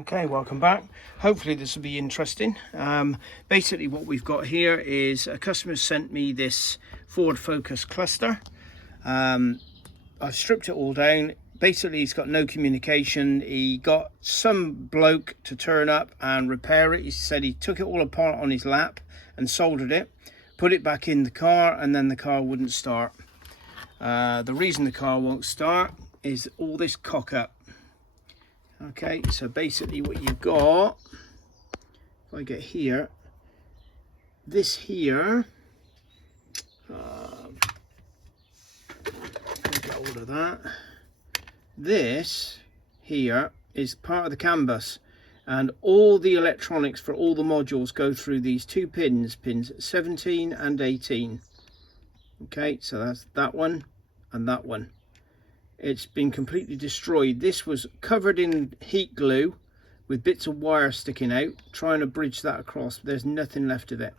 Okay, welcome back. Hopefully this will be interesting. Basically what we've got here is a customer sent me this Ford Focus cluster. I've stripped it all down. Basically he's got no communication. He got some bloke to turn up and repair it. He said he took it all apart on his lap and soldered it, put it back in the car, and then the car wouldn't start. The reason the car won't start is all this cock up. Okay, so basically what you've got, if I get here, this here, get hold of that, this here is part of the CAN bus, and all the electronics for all the modules go through these two pins 17 and 18. Okay, so that's that one and that one. It's been completely destroyed. This was covered in heat glue with bits of wire sticking out, trying to bridge that across. There's nothing left of it.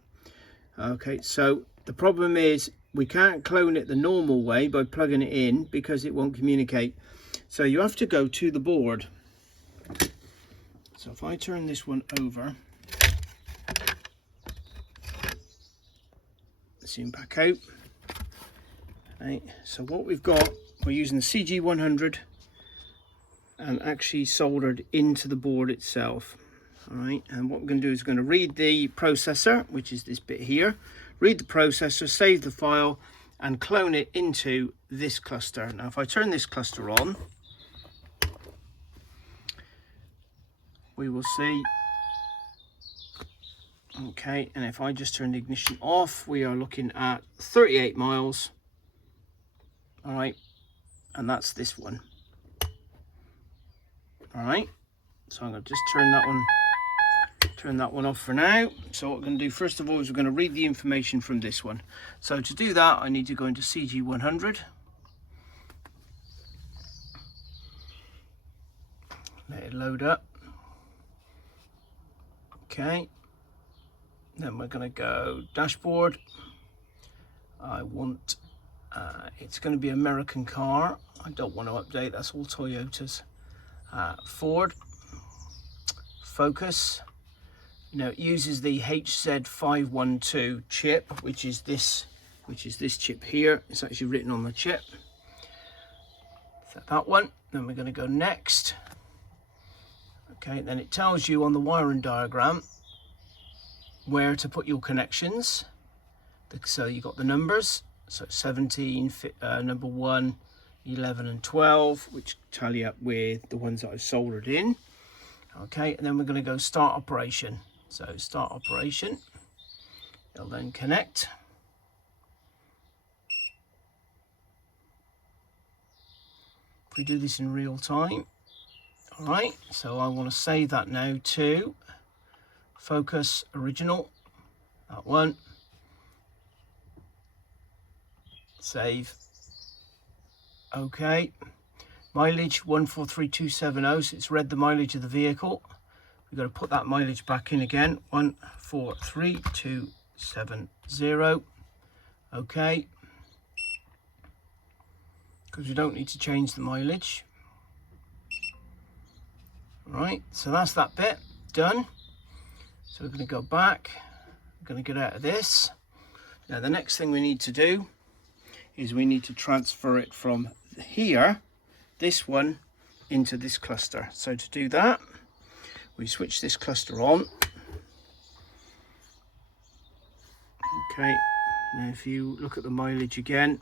Okay, so the problem is we can't clone it the normal way by plugging it in because it won't communicate. So you have to go to the board. So if I turn this one over, zoom back out. Right, so what we've got, we're using the CG100 and actually soldered into the board itself. All right, and what we're going to do is we're going to read the processor, which is this bit here, read the processor, save the file, and clone it into this cluster. Now if I turn this cluster on, we will see, okay, and if I just turn the ignition off, we are looking at 38 miles. All right, and that's this one. All right, so I'm going to just turn that one off for now. So what we're going to do first of all is we're going to read the information from this one. So to do that, I need to go into CG100, let it load up. Okay, then we're going to go dashboard. I want it's going to be American car. I don't want to update, that's all Toyotas. Ford Focus. Now it uses the HZ512 chip, which is this chip here. It's actually written on the chip. So that one. Then we're going to go next. Okay, then it tells you on the wiring diagram where to put your connections. So you got the numbers. So 17, number 1, 11 and 12, which tally up with the ones that I've soldered in. Okay, and then we're going to go start operation. So start operation, it'll then connect. If we do this in real time, all right, so I want to save that now to Focus Original, that one. Save. Okay, mileage 143270, so it's read the mileage of the vehicle. We've got to put that mileage back in again, 143270. Okay, because we don't need to change the mileage. All right, so that's that bit done. So we're going to go back, we're going to get out of this. Now the next thing we need to do is we need to transfer it from here, this one, into this cluster. So to do that, we switch this cluster on. Okay, now if you look at the mileage again,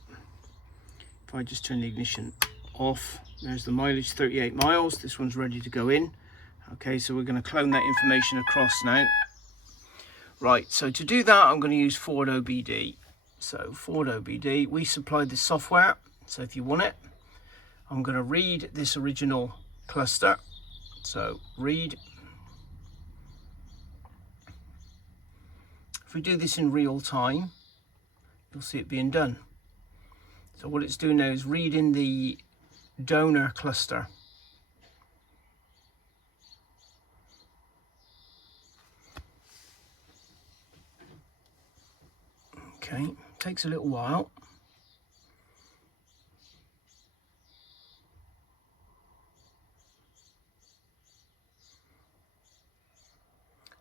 if I just turn the ignition off, there's the mileage, 38 miles. This one's ready to go in. Okay, so we're going to clone that information across now. Right, so to do that, I'm going to use Ford OBD. So Ford OBD, we supplied the software, so if you want it, I'm going to read this original cluster. So read. If we do this in real time, you'll see it being done. So what it's doing now is reading the donor cluster. Okay, takes a little while.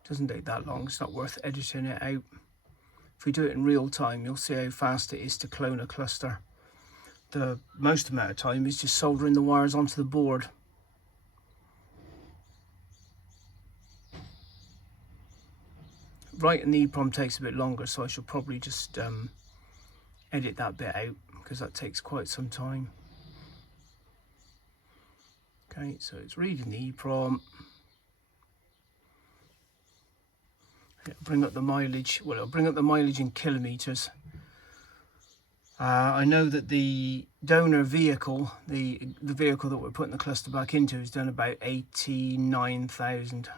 Doesn't take that long. It's not worth editing it out. If we do it in real time, you'll see how fast it is to clone a cluster. The most amount of time is just soldering the wires onto the board. Writing the EEPROM takes a bit longer, so I should probably just edit that bit out, because that takes quite some time. Okay, so it's reading the EEPROM. It'll bring up the mileage. Well, it'll bring up the mileage in kilometers. I know that the donor vehicle, the vehicle that we're putting the cluster back into, has done about 89,000.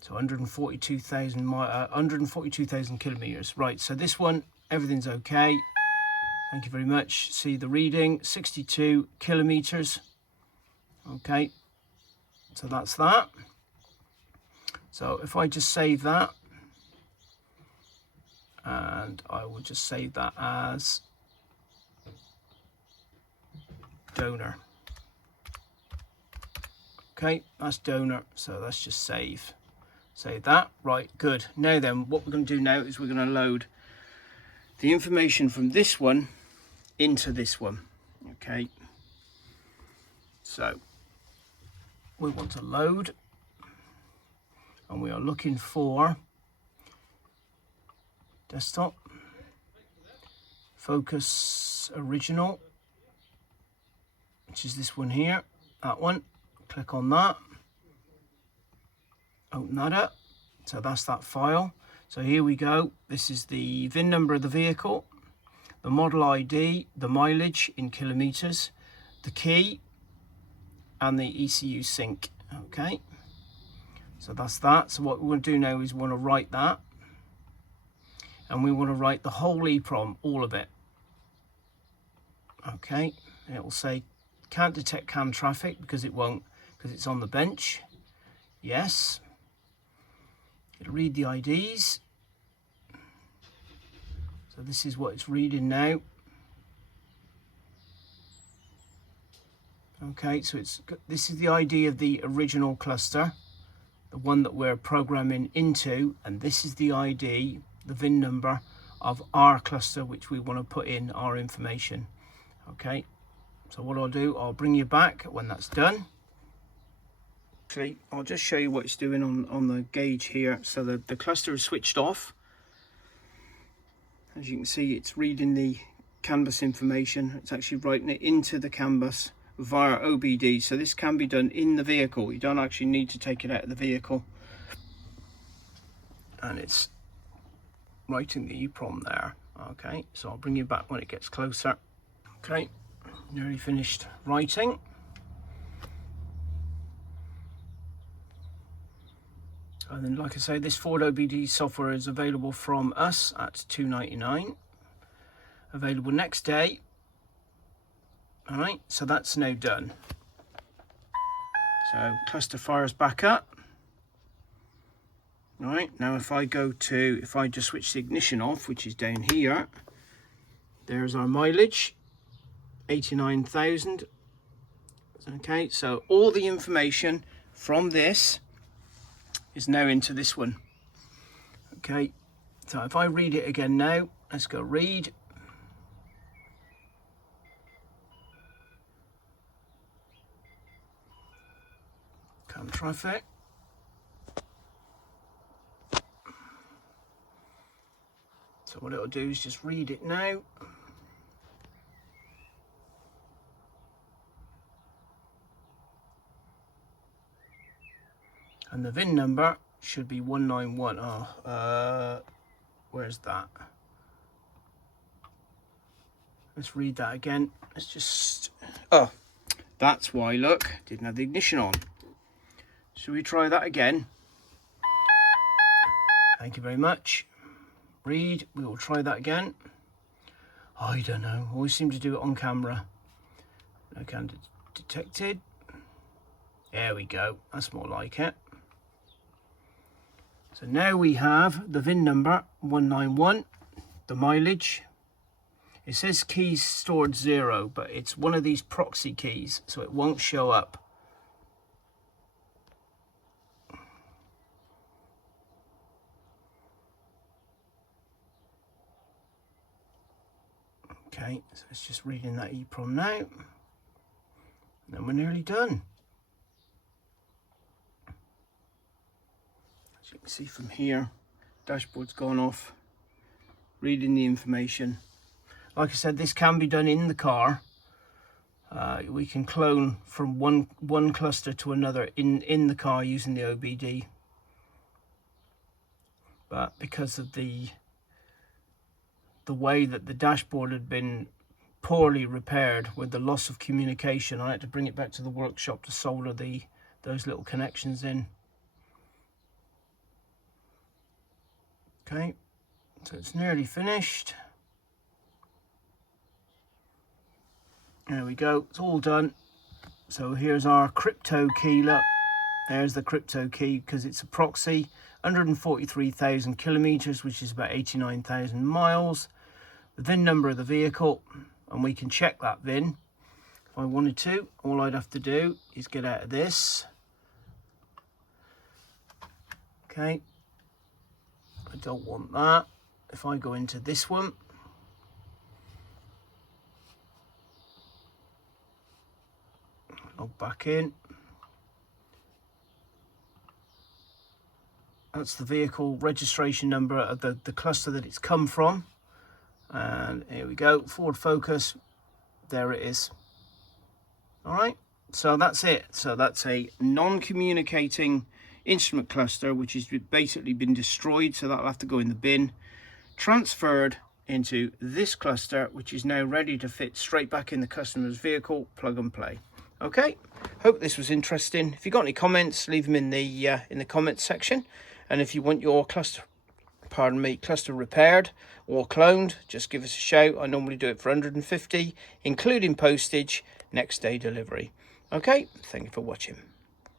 So 142,000 kilometers. Right, so this one, everything's okay. Thank you very much. See the reading, 62 kilometers. Okay, so that's that. So if I just save that, and I will just save that as donor. Okay, that's donor, so let's just save that. Right, good. Now then, what we're going to do now is we're going to load the information from this one into this one. Okay, so we want to load, and we are looking for desktop, focus original, which is this one here, that one. Click on that, open that up. So that's that file. So here we go. This is the VIN number of the vehicle, the model ID, the mileage in kilometers, the key, and the ECU sync. Okay, so that's that. So what we want to do now is we want to write that, and we want to write the whole EEPROM, all of it. Okay, it will say can't detect CAN traffic, because it won't, because it's on the bench. Yes. It'll read the IDs. So this is what it's reading now. Okay, so this is the ID of the original cluster, the one that we're programming into, and this is the ID, the VIN number of our cluster, which we want to put in our information. Okay, so what I'll do, I'll bring you back when that's done. Actually, I'll just show you what it's doing on the gauge here. So the cluster is switched off. As you can see, it's reading the CAN bus information. It's actually writing it into the CAN bus via OBD. So this can be done in the vehicle. You don't actually need to take it out of the vehicle. And it's writing the EEPROM there. Okay, so I'll bring you back when it gets closer. Okay, nearly finished writing. And then, like I say, this Ford OBD software is available from us at $2.99. Available next day. All right, so that's now done. So cluster fires back up. All right, now if I just switch the ignition off, which is down here, there's our mileage, 89,000. Okay, so all the information from this is now into this one. Okay, so if I read it again now, let's go read. CAN traffic. So what it'll do is just read it now. And the VIN number should be 191. Where's that? Let's read that again. Let's just, oh, that's why, look, didn't have the ignition on. Should we try that again? Thank you very much. Read, we will try that again. I don't know, always seem to do it on camera. No CAN detected. There we go, that's more like it. So now we have the VIN number 191, the mileage. It says keys stored 0, but it's one of these proxy keys, so it won't show up. Okay, so it's just reading that EEPROM now. And then we're nearly done. As you can see from here, dashboard's gone off, reading the information. Like I said, this can be done in the car. We can clone from one cluster to another in the car using the OBD. But because of the way that the dashboard had been poorly repaired with the loss of communication, I had to bring it back to the workshop to solder those little connections in. Okay, so it's nearly finished. There we go, it's all done. So here's our crypto key. Look, there's the crypto key because it's a proxy. 143,000 kilometers, which is about 89,000 miles. The VIN number of the vehicle, and we can check that VIN if I wanted to. All I'd have to do is get out of this. Okay, I don't want that. If I go into this one, log back in. That's the vehicle registration number of the cluster that it's come from. And here we go, Ford Focus, there it is. All right, so that's it. So that's a non-communicating instrument cluster, which has basically been destroyed, so that'll have to go in the bin, transferred into this cluster, which is now ready to fit straight back in the customer's vehicle, plug and play. Okay, hope this was interesting. If you got any comments, leave them in the comments section. And if you want your cluster repaired or cloned, just give us a shout. I normally do it for 150, including postage, next day delivery. Okay, thank you for watching.